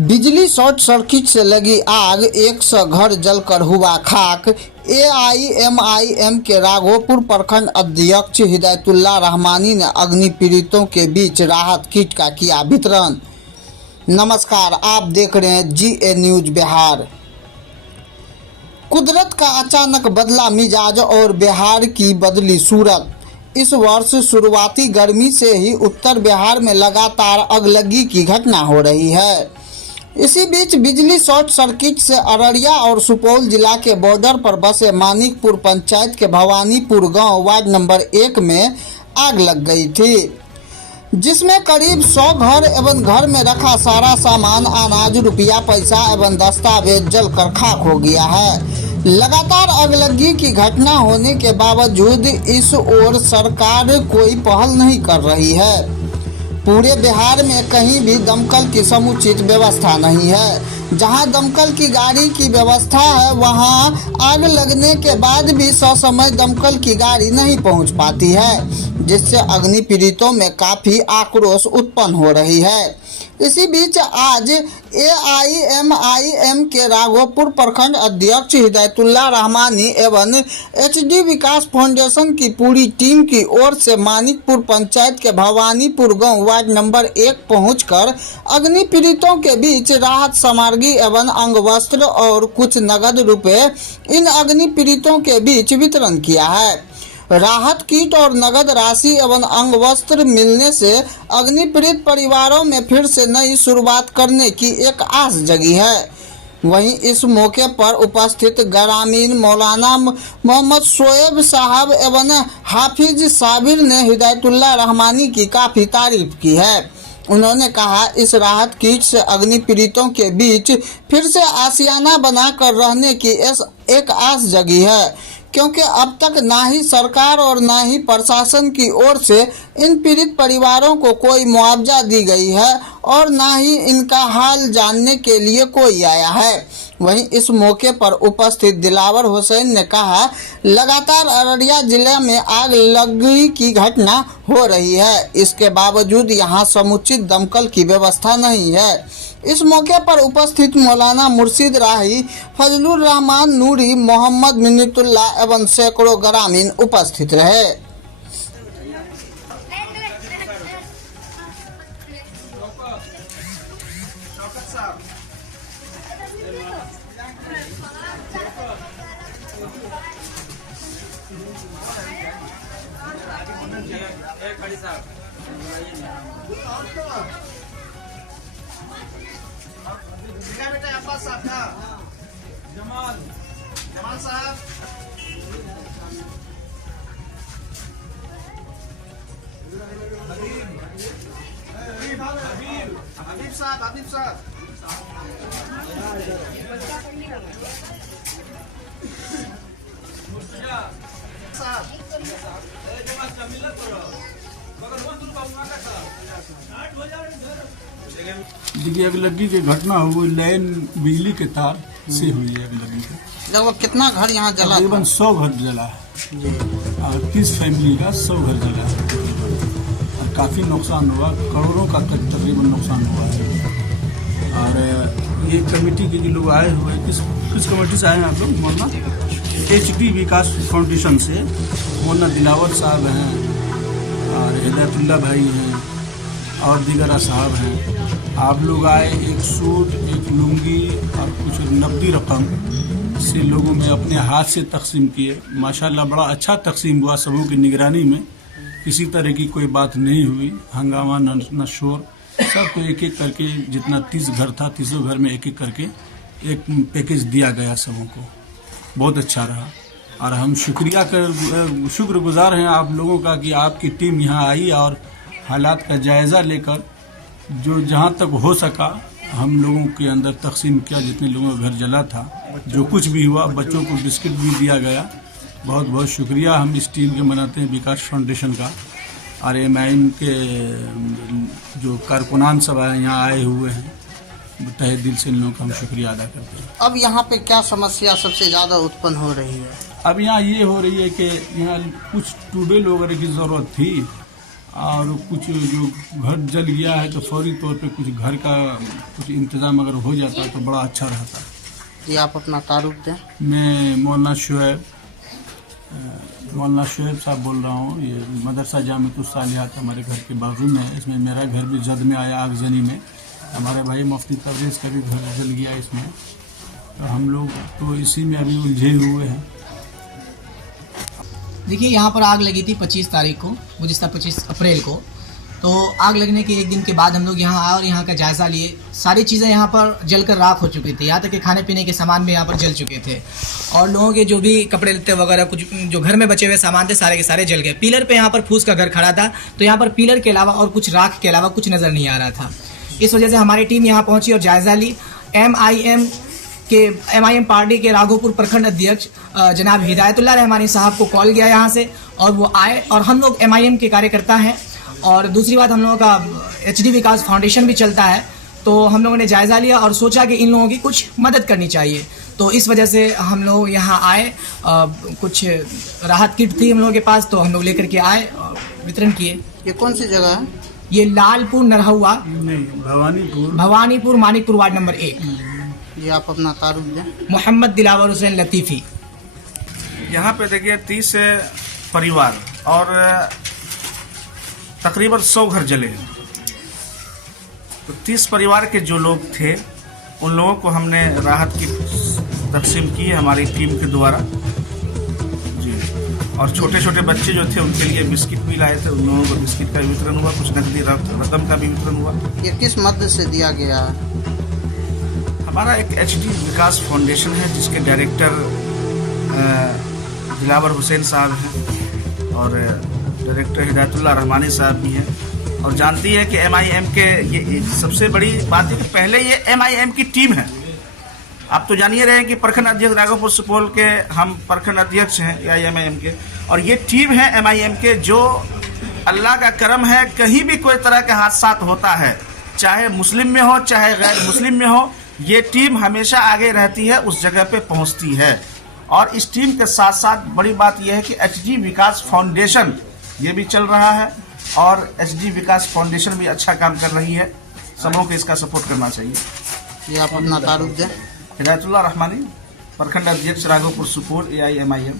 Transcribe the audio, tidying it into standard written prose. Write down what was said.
बिजली short circuit से लगी आग, 100 घर जलकर हुआ खाक। एआईएमआईएम के राघोपुर प्रखंड अध्यक्ष हिदायतुल्लाह रहमानी ने अग्नि पीड़ितों के बीच राहत किट का किया वितरण। नमस्कार, आप देख रहे हैं जीए न्यूज बिहार। कुदरत का अचानक बदला मिजाज और बिहार की बदली सूरत। इस वर्ष शुरुआती गर्मी से ही उत्तर बिहार में लगातार अगलगी की घटना हो रही है। इसी बीच बिजली शॉर्ट सर्किट से अररिया और सुपौल जिला के बॉर्डर पर बसे मानिकपुर पंचायत के भवानीपुर गांव वार्ड नंबर 1 में आग लग गई थी, जिसमें करीब 100 घर एवं घर में रखा सारा सामान, अनाज, रुपया, पैसा एवं दस्तावेज जलकर खाक हो गया है। लगातार अगलगी की घटना होने के बावजूद इस ओर सरकार कोई पहल नहीं कर रही है। पूरे बिहार में कहीं भी दमकल की समुचित व्यवस्था नहीं है। जहां दमकल की गाड़ी की व्यवस्था है, वहां आग लगने के बाद भी ससमय दमकल की गाड़ी नहीं पहुंच पाती है, जिससे अग्नि पीड़ितों में काफी आक्रोश उत्पन्न हो रही है। इसी बीच आज एआईएमआईएम के राघोपुर प्रखंड अध्यक्ष हिदायतुल्लाह रहमानी एवं एचडी विकास फाउंडेशन की पूरी टीम की ओर से मानिकपुर पंचायत के भवानीपुर गांव वार्ड नंबर 1 पहुंचकर अग्नि पीड़ितों के बीच राहत सामग्री एवं अंग वस्त्र और कुछ नगद रुपए इन अग्नि पीड़ितों के बीच वितरण किया है। राहत किट और नगद राशि एवं अंग वस्त्र मिलने से अग्नि पीड़ित परिवारों में फिर से नई शुरुआत करने की एक आस जगी है। वहीं इस मौके पर उपस्थित ग्रामीण मौलाना मोहम्मद शोएब साहब एवं हाफिज साबिर ने हिदायतुल्लाह रहमानी की काफ़ी तारीफ की है। उन्होंने कहा, इस राहत किट से अग्नि पीड़ितों के बीच फिर से आशियाना बनाकर रहने की एक आस जगी है, क्योंकि अब तक ना ही सरकार और ना ही प्रशासन की ओर से इन पीड़ित परिवारों को कोई मुआवजा दी गई है और ना ही इनका हाल जानने के लिए कोई आया है। वहीं इस मौके पर उपस्थित दिलावर हुसैन ने कहा, लगातार अररिया जिले में आग लगने की घटना हो रही है, इसके बावजूद यहां समुचित दमकल की व्यवस्था नहीं है। इस मौके पर उपस्थित मौलाना मुर्शिद राही, फजलुर रहमान नूरी, मोहम्मद मिन्नतुल्लाह एवं सैकड़ों ग्रामीण उपस्थित रहे। बेटा अब्बास साहब का जमाल साहब, हबीब साहब देखिए, अगलगी की घटना हुई लाइन बिजली के तार से हुई है। अगलगी लगभग कितना घर यहाँ जला? तकरीबन 100 घर जला है और 30 फैमिली का 100 घर जला है और काफ़ी नुकसान हुआ, करोड़ों का तकरीबन नुकसान हुआ है। और ये कमेटी के जो लोग आए हुए, किस कमेटी से आए हैं आप लोग? मौलाना एचडी विकास फाउंडेशन से मौलाना दिलावर साहब हैं और हिदायतुल्लाह भाई हैं और दीगर साहब हैं। आप लोग आए, एक सूट, एक लुंगी और कुछ नकदी रकम से लोगों में अपने हाथ से तकसीम किए। माशाल्लाह बड़ा अच्छा तकसीम हुआ, सबों की निगरानी में, किसी तरह की कोई बात नहीं हुई, हंगामा न शोर। सबको एक एक करके, जितना 30 घर था, 30 घर में एक एक करके एक पैकेज दिया गया सबों को। बहुत अच्छा रहा और हम शुक्रगुजार हैं आप लोगों का कि आपकी टीम यहाँ आई और हालात का जायज़ा लेकर जो जहाँ तक हो सका हम लोगों के अंदर तकसीम किया। जितने लोगों का घर जला था, जो कुछ भी हुआ, बच्चों को बिस्किट भी दिया गया। बहुत बहुत शुक्रिया हम इस टीम के मनाते हैं, विकास फाउंडेशन का और एमआईएम के जो कारकुनान सब यहाँ आए हुए हैं, तहे दिल से इन लोगों का हम शुक्रिया अदा करते हैं। अब यहाँ पे क्या समस्या सबसे ज़्यादा उत्पन्न हो रही है? अब यहाँ ये हो रही है कि यहाँ कुछ ट्यूबवेल वगैरह की ज़रूरत थी और कुछ जो घर जल गया है तो फौरी तौर पे कुछ घर का कुछ इंतज़ाम अगर हो जाता तो बड़ा अच्छा रहता। जी आप अपना तारुफ दें। मैं मौलाना शुएब साहब बोल रहा हूँ। ये मदरसा जामिअतुस सालिहात हमारे घर के बाजू में है। इसमें मेरा घर भी जद में आया, आगजनी में। हमारे भाई मुफ्ती तब्रेज़ का भी घर जल गया इसमें। तो हम लोग तो इसी में अभी उलझे हुए हैं। देखिए यहाँ पर आग लगी थी 25 तारीख को, गुज़िश्ता 25 अप्रैल को। तो आग लगने के एक दिन के बाद हम लोग यहाँ आए और यहाँ का जायज़ा लिए। सारी चीज़ें यहाँ पर जलकर राख हो चुकी थी, यहाँ तक कि खाने पीने के सामान भी यहाँ पर जल चुके थे और लोगों के जो भी कपड़े लत्ते वगैरह कुछ जो घर में बचे हुए सामान थे सारे के सारे जल गए। पिलर पे यहाँ पर फूस का घर खड़ा था, तो यहाँ पर पिलर के अलावा और कुछ राख के अलावा कुछ नज़र नहीं आ रहा था। इस वजह से हमारी टीम यहाँ पहुँची और जायज़ा ली। MIM पार्टी के राघोपुर प्रखंड अध्यक्ष जनाब हिदायतुल्लाह रहमानी साहब को कॉल किया यहाँ से और वो आए। और हम लोग MIM के कार्यकर्ता हैं और दूसरी बात हम लोगों का HD विकास फाउंडेशन भी चलता है। तो हम लोगों ने जायज़ा लिया और सोचा कि इन लोगों की कुछ मदद करनी चाहिए। तो इस वजह से हम लोग यहाँ आए। कुछ राहत किट थी हम लोगों के पास, तो हम लोग लेकर के आए और वितरण किए। ये कौन सी जगह है? ये लालपुर नरहुआ, नहीं, भवानीपुर मानिकपुर वार्ड नंबर 1। ये आप अपना तारुफ दें। मोहम्मद दिलावर हुसैन लतीफ़ी। यहाँ पे देखिए 30 परिवार और तकरीबन 100 घर जले हैं। तो 30 परिवार के जो लोग थे उन लोगों को हमने राहत की तकसीम की है हमारी टीम के द्वारा जी। और छोटे छोटे बच्चे जो थे उनके लिए बिस्किट भी लाए थे, उन लोगों को बिस्किट का वितरण हुआ, कुछ नकदी रकम का भी वितरण हुआ। ये किस मद से दिया गया है? हमारा एक HD विकास फाउंडेशन है जिसके डायरेक्टर दिलावर हुसैन साहब हैं और डायरेक्टर हिदायतुल्लाह रहमानी साहब भी हैं। और जानती है कि MIM के ये सबसे बड़ी बात है कि पहले ये MIM की टीम है। आप तो जानिए रहे हैं कि प्रखंड अध्यक्ष राघोपुर सुपौल के हम प्रखंड अध्यक्ष हैं MIM के, और ये टीम है MIM के जो अल्लाह का करम है, कहीं भी कोई तरह का हादसा होता है, चाहे मुस्लिम में हो चाहे गैर मुस्लिम में हो, ये टीम हमेशा आगे रहती है, उस जगह पे पहुंचती है। और इस टीम के साथ साथ बड़ी बात यह है कि HD विकास फाउंडेशन ये भी चल रहा है और HD विकास फाउंडेशन भी अच्छा काम कर रही है। सबों को इसका सपोर्ट करना चाहिए। ये आप अपना तारुफ दें। हिदायतुल्लाह रहमानी, प्रखंड अध्यक्ष राघोपुर सुपौल AIMIM।